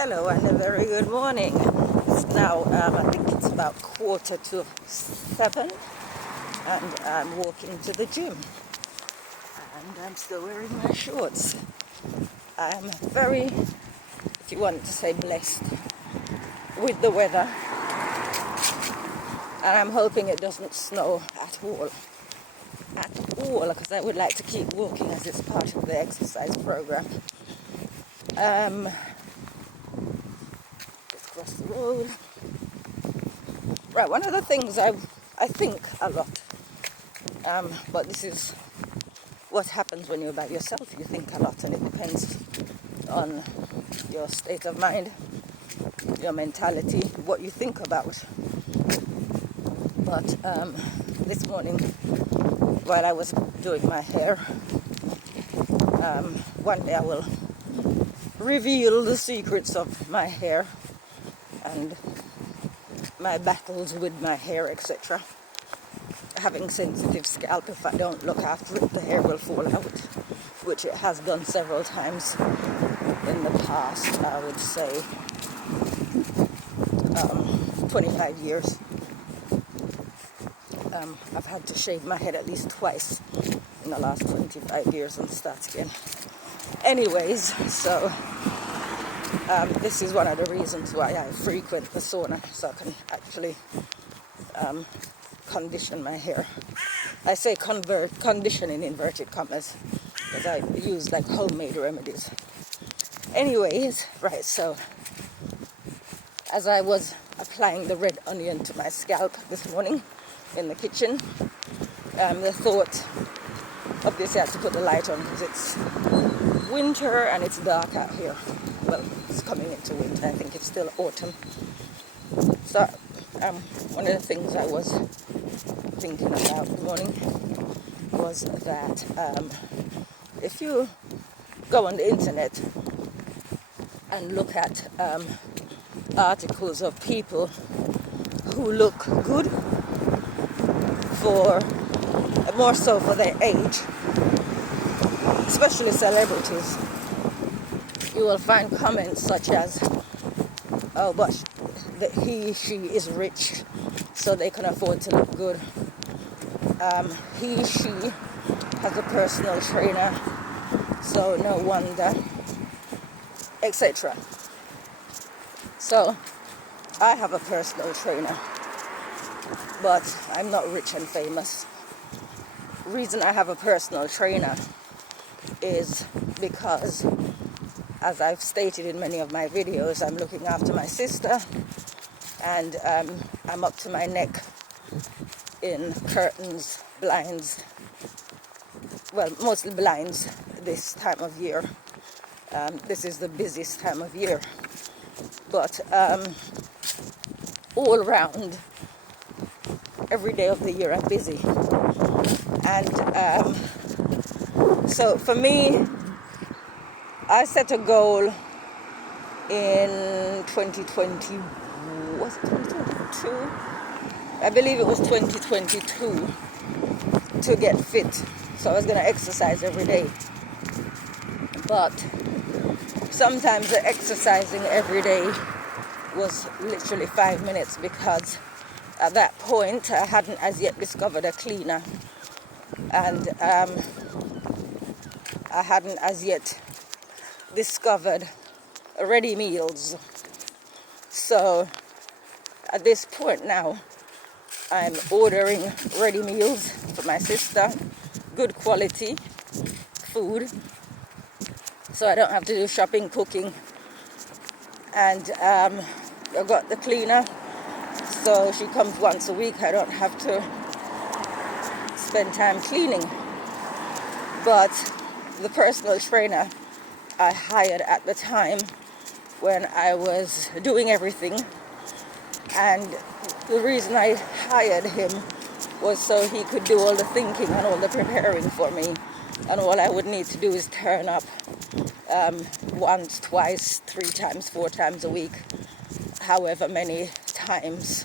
Hello and a very good morning. It's now, I think it's about 6:45, and I'm walking to the gym. And I'm still wearing my shorts. I'm very, if you want to say, blessed with the weather. And I'm hoping it doesn't snow at all. Because I would like to keep walking as it's part of the exercise program. Just cross the road. Right, one of the things I think a lot, but this is what happens when you're by yourself. You think a lot, and it depends on your state of mind, your mentality, what you think about. But this morning, while I was doing my hair, one day I will reveal the secrets of my hair and my battles with my hair, etc. Having sensitive scalp, if I don't look after it, the hair will fall out, which it has done several times in the past. I would say 25 years. I've had to shave my head at least twice in the last 25 years and start again. Anyways, so this is one of the reasons why I frequent the sauna, so I can actually condition my hair. I say condition in inverted commas, because I use like homemade remedies. Anyways, right, so as I was applying the red onion to my scalp this morning in the kitchen, the thought, obviously I had to put the light on because it's winter and it's dark out here. Well, it's coming into winter. I think it's still autumn. So one of the things I was thinking about this morning was that if you go on the internet and look at articles of people who look good for more so for their age, especially celebrities, you will find comments such as, oh, but she is rich, so they can afford to look good. She has a personal trainer, so no wonder, etc. So I have a personal trainer, but I'm not rich and famous. The reason I have a personal trainer is because, as I've stated in many of my videos, I'm looking after my sister, and I'm up to my neck in curtains, blinds, well, mostly blinds this time of year. This is the busiest time of year, but all around, every day of the year I'm busy. And so for me, I set a goal in 2020, was it 2022? I believe it was 2022, to get fit. So I was going to exercise every day. But sometimes the exercising every day was literally 5 minutes, because at that point I hadn't as yet discovered a cleaner, and I hadn't as yet discovered ready meals. So at this point now, I'm ordering ready meals for my sister, good quality food, so I don't have to do shopping, cooking. And I've got the cleaner, so she comes once a week. I don't have to spend time cleaning. But the personal trainer I hired at the time when I was doing everything, and the reason I hired him was so he could do all the thinking and all the preparing for me, and all I would need to do is turn up once, twice, 3 times, 4 times a week, however many times,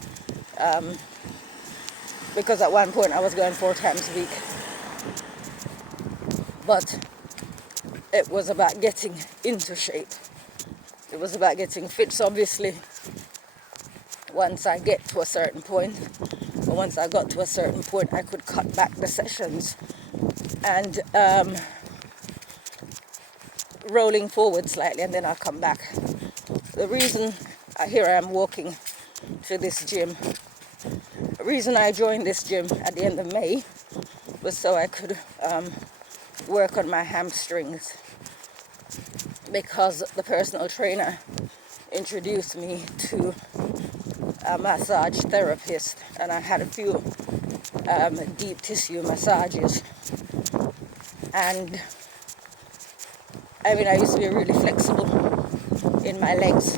because at one point I was going 4 times a week. But it was about getting into shape. It was about getting fit. So obviously, once I get to a certain point, or once I got to a certain point, I could cut back the sessions and rolling forward slightly, and then I'll come back. The reason here I am walking to this gym. The reason I joined this gym at the end of May was so I could work on my hamstrings, because the personal trainer introduced me to a massage therapist, and I had a few deep tissue massages, and I mean, I used to be really flexible in my legs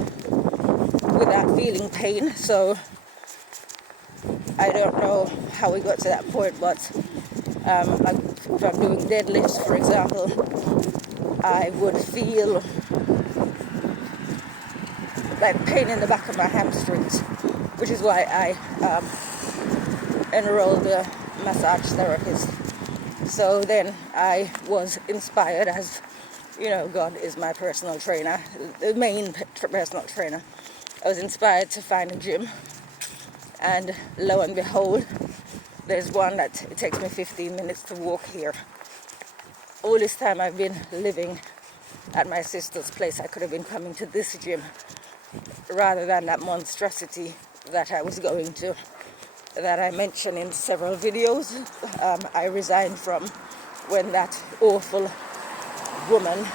without feeling pain, so I don't know how we got to that point, but like if I'm doing deadlifts, for example, I would feel like pain in the back of my hamstrings, which is why I enrolled a massage therapist. So then I was inspired, as you know, God is my personal trainer, the main personal trainer. I was inspired to find a gym, and lo and behold, there's one that it takes me 15 minutes to walk here. All this time I've been living at my sister's place, I could have been coming to this gym rather than that monstrosity that I was going to, that I mentioned in several videos. I resigned from when that awful woman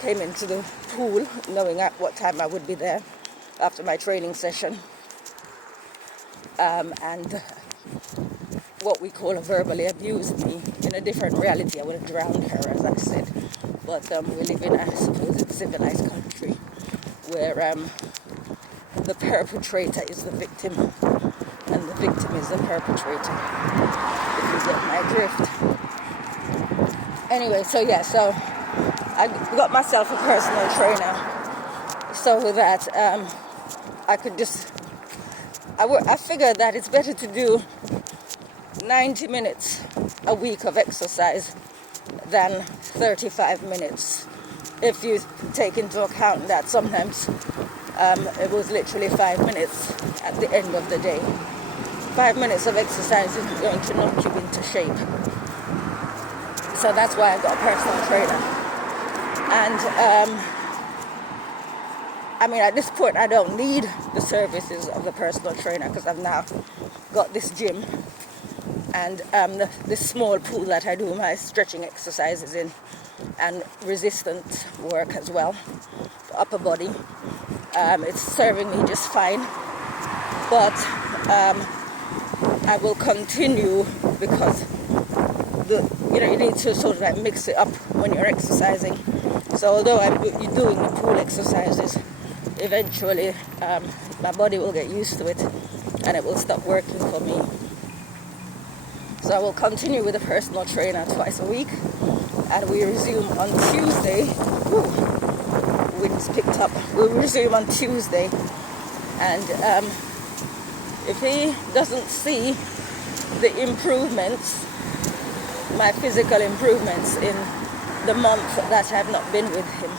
came into the pool, knowing at what time I would be there after my training session, and what we call verbally abused me. In a different reality, I would have drowned her, as I said. But we live in a supposed civilized country where the perpetrator is the victim and the victim is the perpetrator, if you get my drift. Anyway, so I got myself a personal trainer so that I could just, I figured that it's better to do 90 minutes a week of exercise than 35 minutes, if you take into account that sometimes it was literally 5 minutes at the end of the day. 5 minutes of exercise is going to knock you into shape. So that's why I got a personal trainer. And I mean, at this point I don't need the services of the personal trainer, because I've now got this gym and this small pool that I do my stretching exercises in, and resistance work as well, for upper body. It's serving me just fine, but I will continue, because you need to sort of like mix it up when you're exercising. So although you're doing the pool exercises, eventually my body will get used to it and it will stop working for me. So I will continue with a personal trainer twice a week, and we resume on Tuesday. Wind's picked up. We'll resume on Tuesday, and if he doesn't see the improvements, my physical improvements, in the month that I've not been with him,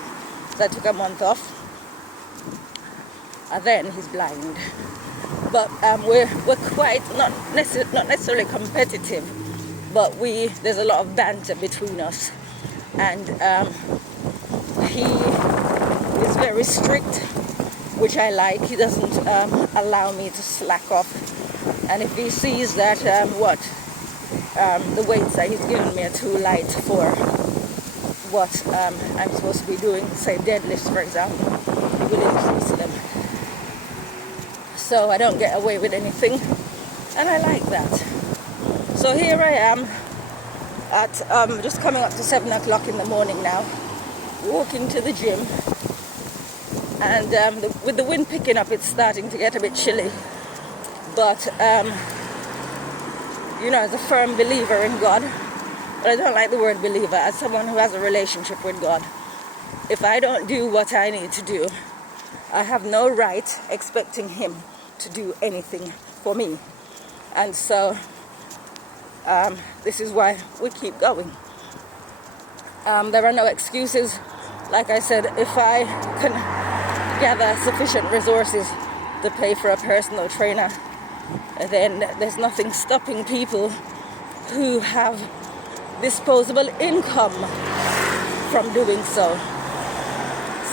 so I took a month off, then he's blind. But we're quite not necessarily competitive, but there's a lot of banter between us, and he is very strict, which I like. He doesn't allow me to slack off, and if he sees that the weights that he's given me are too light for what I'm supposed to be doing, say deadlifts for example, he will increase them. So I don't get away with anything, and I like that. So here I am at just coming up to 7 o'clock in the morning now, walking to the gym, and with the wind picking up, it's starting to get a bit chilly, but as a firm believer in God, but I don't like the word believer, as someone who has a relationship with God, if I don't do what I need to do, I have no right expecting him to do anything for me. And so this is why we keep going. There are no excuses like I said, if I can gather sufficient resources to pay for a personal trainer, then there's nothing stopping people who have disposable income from doing so.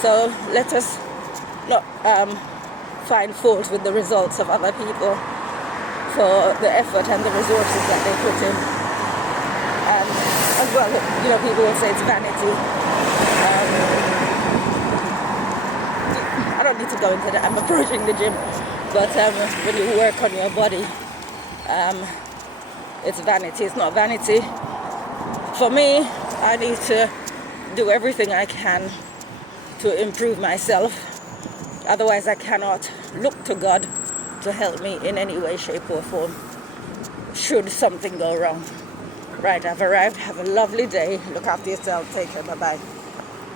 So let us not find fault with the results of other people for the effort and the resources that they put in. And as well, people will say it's vanity. I don't need to go into that. I'm approaching the gym. But when you work on your body, it's vanity. It's not vanity. For me, I need to do everything I can to improve myself. Otherwise, I cannot look to God to help me in any way, shape, or form, should something go wrong. Right, I've arrived. Have a lovely day. Look after yourself. Take care. Bye-bye.